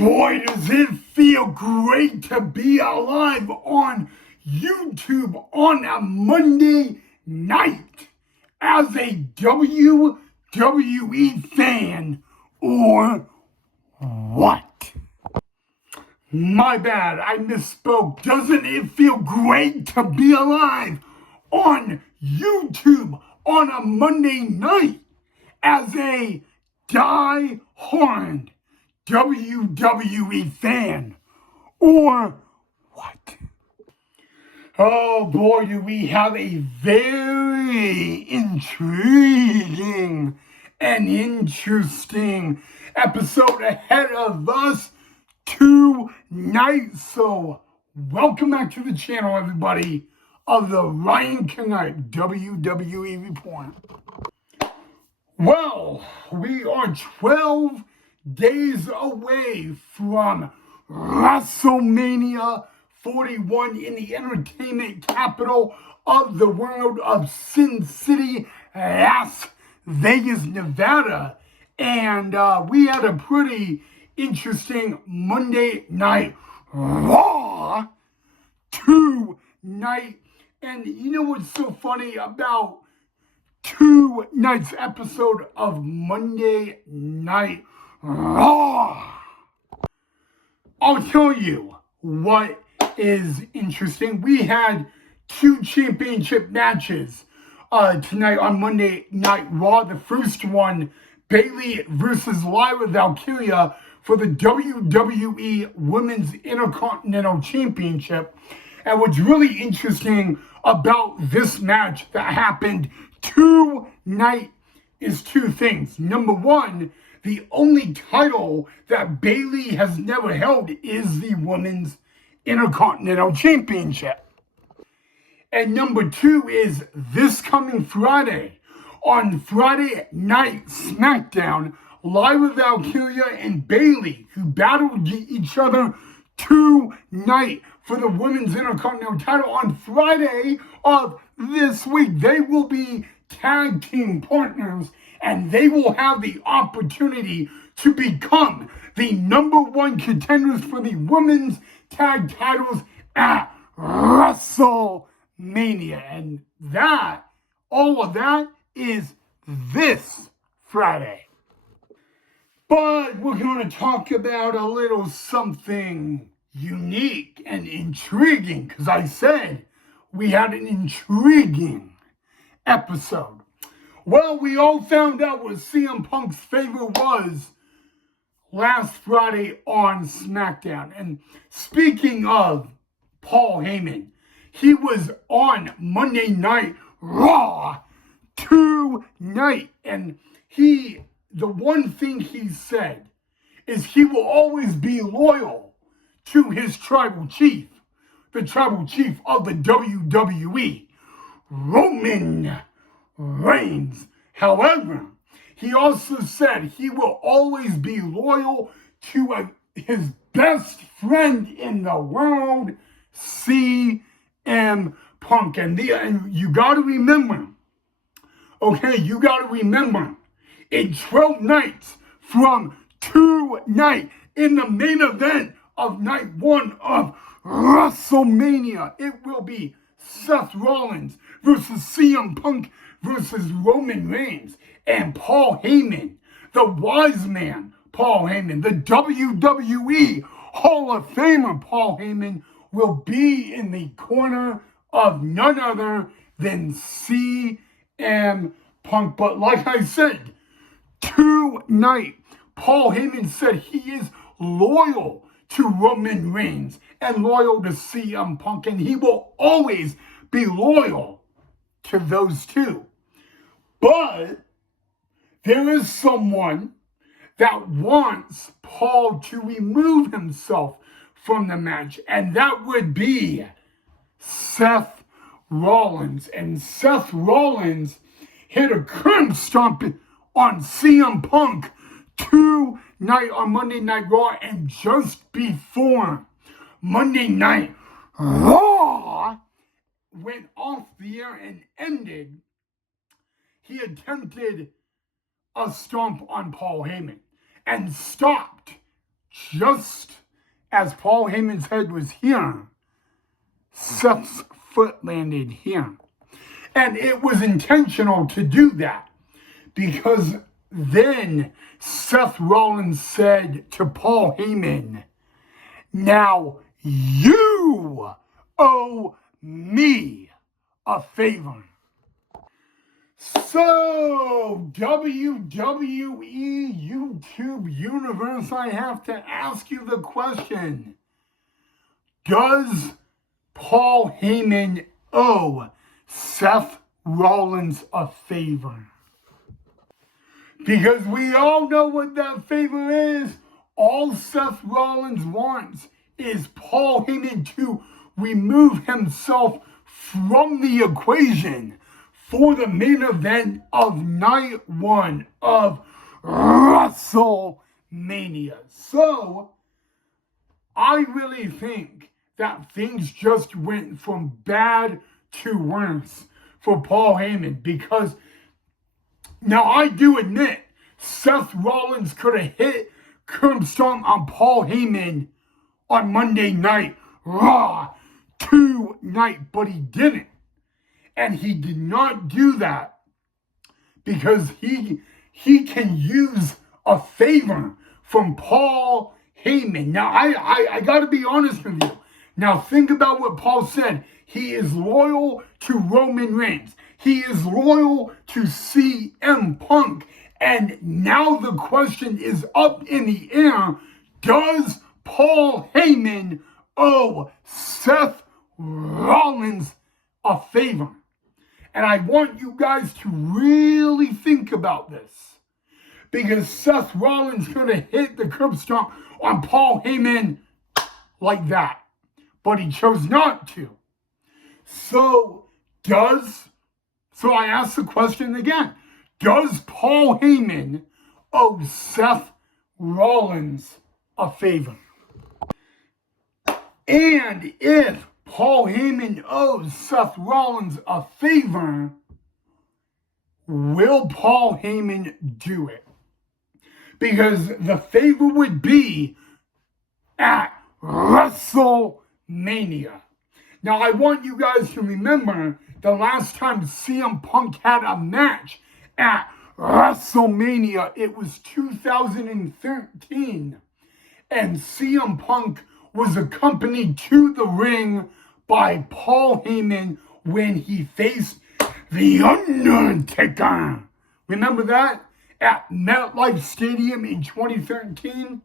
Boy, does it feel great to be alive on YouTube on a Monday night as a WWE fan, or what? My bad, I misspoke. Doesn't it feel great to be alive on YouTube on a Monday night as a die-hard WWE fan, or what? Oh boy, do we have a very intriguing and interesting episode ahead of us tonight. So welcome back to the channel, everybody, of the Ryan Knight WWE Report. Well, we are 12 days away from WrestleMania 41 in the entertainment capital of the world of Sin City, Las Vegas, Nevada. And we had a pretty interesting Monday Night Raw tonight. And you know what's so funny about tonight's episode of Monday Night Raw? I'll tell you what is interesting. We had two championship matches tonight on Monday Night Raw. The first one, Bayley versus Lyra Valkyria for the WWE Women's Intercontinental Championship. And what's really interesting about this match that happened tonight is two things. Number one, the only title that Bayley has never held is the Women's Intercontinental Championship. And number two is this coming Friday, on Friday Night SmackDown, Lyra Valkyria and Bayley, who battled each other tonight for the Women's Intercontinental title on Friday of this week, they will be tag team partners, and they will have the opportunity to become the number one contenders for the women's tag titles at WrestleMania. And that, all of that, is this Friday. But we're going to talk about a little something unique and intriguing, because I said we had an intriguing episode. Well, we all found out what CM Punk's favor was last Friday on SmackDown. And speaking of Paul Heyman, he was on Monday Night Raw tonight. And the one thing he said is he will always be loyal to his tribal chief, the tribal chief of the WWE, Roman Reigns. However, he also said he will always be loyal to his best friend in the world, CM Punk. And you got to remember, in 12 nights from tonight, in the main event of night one of WrestleMania, it will be Seth Rollins versus CM Punk versus Roman Reigns. And Paul Heyman, the wise man Paul Heyman, the WWE Hall of Famer Paul Heyman, will be in the corner of none other than CM Punk. But like I said, tonight, Paul Heyman said he is loyal to Roman Reigns and loyal to CM Punk, and he will always be loyal to those two. But there is someone that wants Paul to remove himself from the match, and that would be Seth Rollins. And Seth Rollins hit a curb stomp on CM Punk tonight on Monday Night Raw, and just before Monday Night Raw went off the air and ended, he attempted a stomp on Paul Heyman and stopped just as Paul Heyman's head was here, Seth's foot landed here. And it was intentional to do that, because then Seth Rollins said to Paul Heyman, "Now you owe me a favor." So, WWE YouTube Universe, I have to ask you the question: does Paul Heyman owe Seth Rollins a favor? Because we all know what that favor is. All Seth Rollins wants is Paul Heyman to remove himself from the equation for the main event of night one of WrestleMania. So, I really think that things just went from bad to worse for Paul Heyman, because now I do admit Seth Rollins could have hit curb stomp on Paul Heyman on Monday Night Raw tonight, but he didn't. And he did not do that because he can use a favor from Paul Heyman. Now, I got to be honest with you. Now, think about what Paul said. He is loyal to Roman Reigns. He is loyal to CM Punk. And now the question is up in the air. Does Paul Heyman owe Seth Rollins a favor? And I want you guys to really think about this, because Seth Rollins could have hit the curb stomp on Paul Heyman like that, but he chose not to. So I ask the question again: does Paul Heyman owe Seth Rollins a favor? And if Paul Heyman owes Seth Rollins a favor, will Paul Heyman do it? Because the favor would be at WrestleMania. Now, I want you guys to remember the last time CM Punk had a match at WrestleMania, it was 2013. And CM Punk was accompanied to the ring by Paul Heyman when he faced The Undertaker. Remember that? At MetLife Stadium in 2013?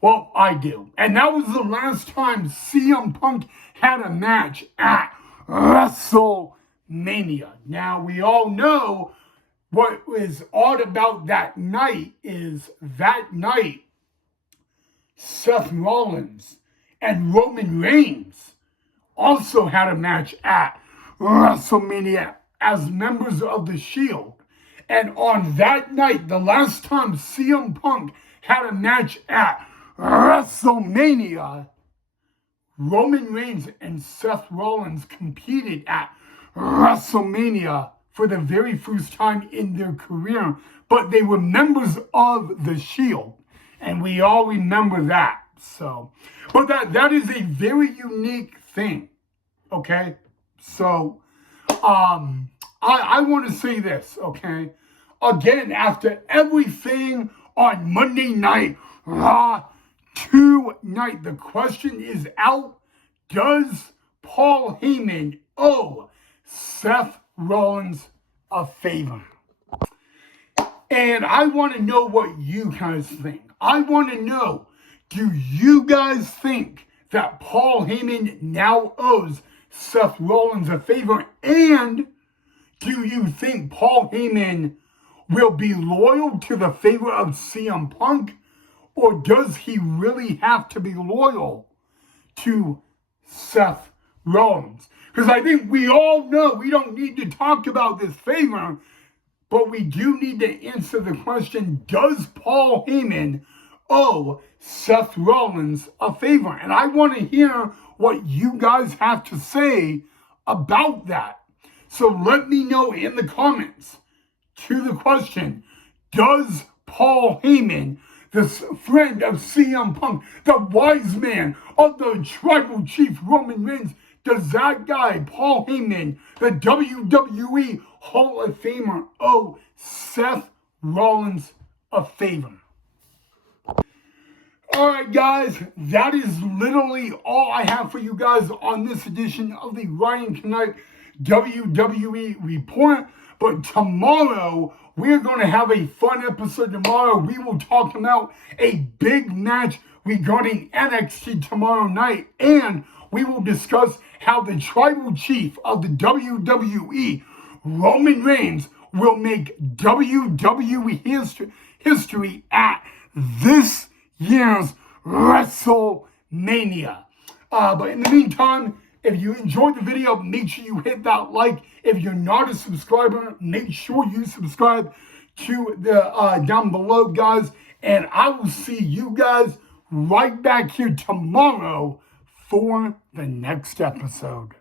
Well, I do. And that was the last time CM Punk had a match at WrestleMania. Now, we all know what was odd about that night is that night, Seth Rollins and Roman Reigns also had a match at WrestleMania as members of the Shield. And on that night, the last time CM Punk had a match at WrestleMania, Roman Reigns and Seth Rollins competed at WrestleMania for the very first time in their career, but they were members of the Shield, and we all remember that. So, but that is a very unique thing, okay? So, I want to say this, okay? Again, after everything on Monday Night Raw tonight, the question is out: does Paul Heyman owe Seth Rollins a favor? And I want to know what you guys think. I want to know, do you guys think that Paul Heyman now owes Seth Rollins a favor? And do you think Paul Heyman will be loyal to the favor of CM Punk? Or does he really have to be loyal to Seth Rollins? Because I think we all know we don't need to talk about this favor, but we do need to answer the question: does Paul Heyman owe Seth Rollins a favor? And I want to hear what you guys have to say about that. So let me know in the comments to the question: does Paul Heyman, the friend of CM Punk, the wise man of the tribal chief Roman Reigns, does that guy, Paul Heyman, the WWE Hall of Famer, owe Seth Rollins a favor? Alright guys, that is literally all I have for you guys on this edition of the Ryan Knight WWE Report. But tomorrow, we're going to have a fun episode tomorrow. We will talk about a big match regarding NXT tomorrow night. And we will discuss how the tribal chief of the WWE, Roman Reigns, will make WWE history at this year's WrestleMania. But in the meantime, if you enjoyed the video, make sure you hit that like. If you're not a subscriber, make sure you subscribe to the down below, guys. And I will see you guys right back here tomorrow for the next episode.